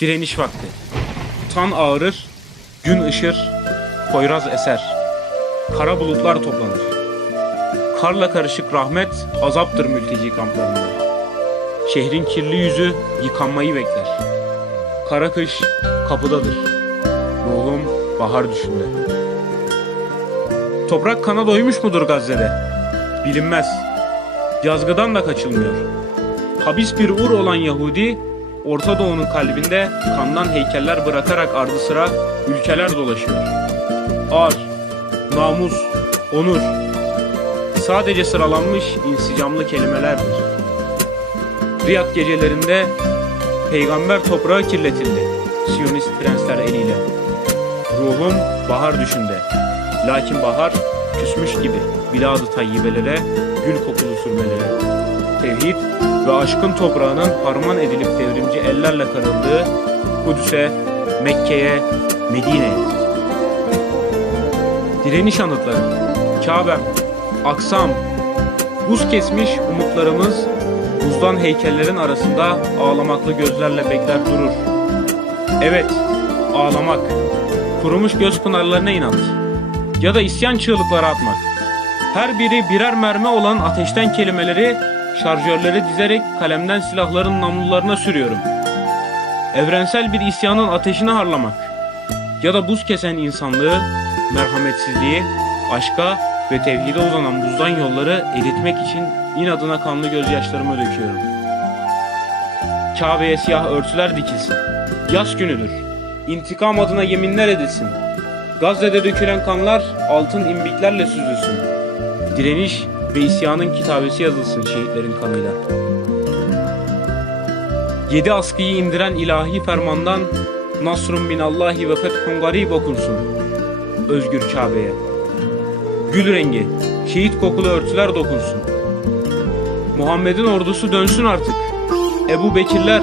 Direniş vakti. Tan ağırır, gün ışır, Poyraz eser. Kara bulutlar toplanır. Karla karışık rahmet azaptır mülteci kamplarında. Şehrin kirli yüzü yıkanmayı bekler. Kara kış kapıdadır. Ruhum bahar düşünde. Toprak kana doymuş mudur Gazze'de? Bilinmez. Yazgıdan da kaçılmıyor. Habis bir ur olan Yahudi, Orta Doğu'nun kalbinde kandan heykeller bırakarak ardı sıra ülkeler dolaşıyor. Ar, namus, onur, sadece sıralanmış insicamlı kelimelerdir. Riyad gecelerinde peygamber toprağı kirletildi Siyonist prensler eliyle. Ruhum bahar düşünde. Lakin bahar küsmüş gibi biladı tayyibelere, gül kokulu sürmelere. Tevhid ve aşkın toprağının harman edilip devrimci ellerle karıldığı Kudüs'e, Mekke'ye, Medine'ye. Direniş anıtları, Kabe'm, Aksam, buz kesmiş umutlarımız buzdan heykellerin arasında ağlamaklı gözlerle bekler durur. Evet, ağlamak, kurumuş göz pınarlarına inat ya da isyan çığlıkları atmak. Her biri birer mermi olan ateşten kelimeleri şarjörlere dizerek kalemden silahların namlularına sürüyorum. Evrensel bir isyanın ateşini harlamak ya da buz kesen insanlığı, merhametsizliği, aşka ve tevhide uzanan buzdan yolları eritmek için inadına kanlı gözyaşlarımı döküyorum. Kabe'ye siyah örtüler dikilsin. Yaz günüdür. İntikam adına yeminler edilsin. Gazze'de dökülen kanlar altın imbiklerle süzülsün. Direniş ve isyanın kitabesi yazılsın şehitlerin kanıyla. Yedi askıyı indiren ilahi fermandan Nasrun minallahi ve fethun garib okunsun. Özgür Kabe'ye. Gül rengi, şehit kokulu örtüler dokunsun. Muhammed'in ordusu dönsün artık. Ebu Bekirler,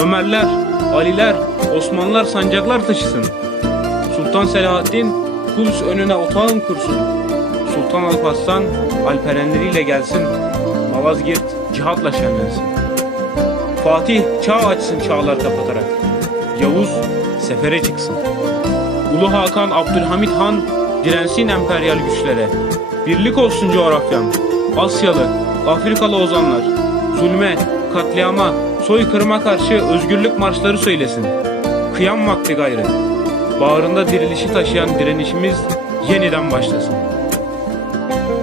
Ömerler, Aliler, Osmanlılar sancaklar taşısın. Sultan Selahaddin Kudüs önüne otağın kursun. Sultan Alparslan alperenleriyle gelsin. Malazgirt cihatla şenlensin. Fatih çağ açsın çağlar kapatarak. Yavuz sefere çıksın. Ulu Hakan Abdülhamit Han dirensin emperyal güçlere. Birlik olsun coğrafyam. Asyalı, Afrikalı ozanlar. Zulme, katliama, soykırıma karşı özgürlük marşları söylesin. Kıyam vakti gayrı. Bağrında dirilişi taşıyan direnişimiz yeniden başlasın. Thank you.